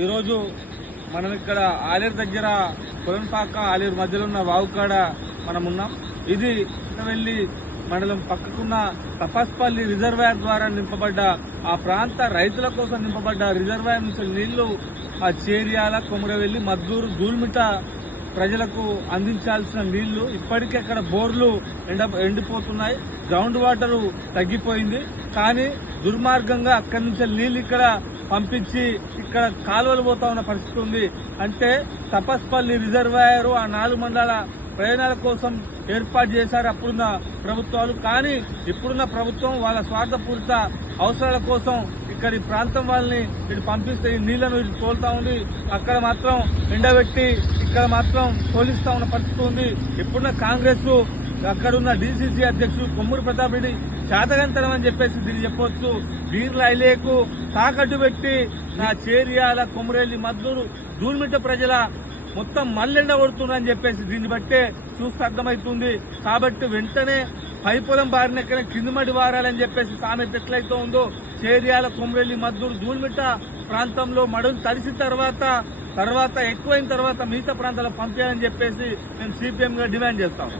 ఈరోజు మనం ఇక్కడ ఆలేరు దగ్గర కొలన్పాక ఆలేరు మధ్యలో ఉన్న వావుకాడ మనం ఉన్నాం. ఇది వెళ్లి మండలం పక్కకున్న తపస్పల్లి రిజర్వాయర్ ద్వారా నింపబడ్డ ఆ ప్రాంత రైతుల కోసం నింపబడ్డ రిజర్వాయర్ నుంచి నీళ్లు ఆ చేర్యాల, కొమరవెల్లి, మద్దూరు, దూల్మిట ప్రజలకు అందించాల్సిన నీళ్లు ఇప్పటికే అక్కడ బోర్లు ఎండిపోతున్నాయి. గ్రౌండ్ వాటర్ తగ్గిపోయింది. కానీ దుర్మార్గంగా అక్కడి నుంచి నీళ్లు ఇక్కడ పంపించి ఇక్కడ కాలువలు పోతా ఉన్న పరిస్థితి ఉంది. అంటే తపస్పల్లి రిజర్వాయర్ ఆ 4 మండలాల ప్రయోజనాల కోసం ఏర్పాటు చేశారు అప్పుడున్న ప్రభుత్వాలు. కానీ ఇప్పుడున్న ప్రభుత్వం వాళ్ళ స్వార్థపూరిత అవసరాల కోసం ఇక్కడి ప్రాంతం వాళ్ళని ఇటు పంపిస్తే ఈ నీళ్లను ఇటు తోలుతా ఉంది. అక్కడ మాత్రం ఎండబెట్టి ఇక్కడ మాత్రం తోలిస్తా ఉన్న పరిస్థితి ఉంది. ఇప్పుడున్న కాంగ్రెస్ అక్కడున్న డీసీసీ అధ్యక్షుడు కొమ్మూరు ప్రతాప్ రెడ్డి శాతగంతరం అని చెప్పేసి దీన్ని చెప్పొచ్చు. బీర్ల ఐలేకు తాకట్టు పెట్టి నా చేర్యాల, కొమరెల్లి, మద్దూరు, దూల్మిట్ట ప్రజల మొత్తం మల్లెండ కొడుతుందని చెప్పేసి దీన్ని బట్టే చూస్తే అర్థమవుతుంది. కాబట్టి వెంటనే పైపొలం బారినెక్కనే కింది మడి వారాలని చెప్పేసి సామెత ఎట్లయితే ఉందో చేర్యాల, కొమరెల్లి, మద్దూరు, దూల్మిట్ట ప్రాంతంలో మడులు తడిసిన తర్వాత ఎక్కువైన తర్వాత మిగతా ప్రాంతాలకు పంపించాలని చెప్పేసి మేము సిపిఎం గా డిమాండ్ చేస్తాం.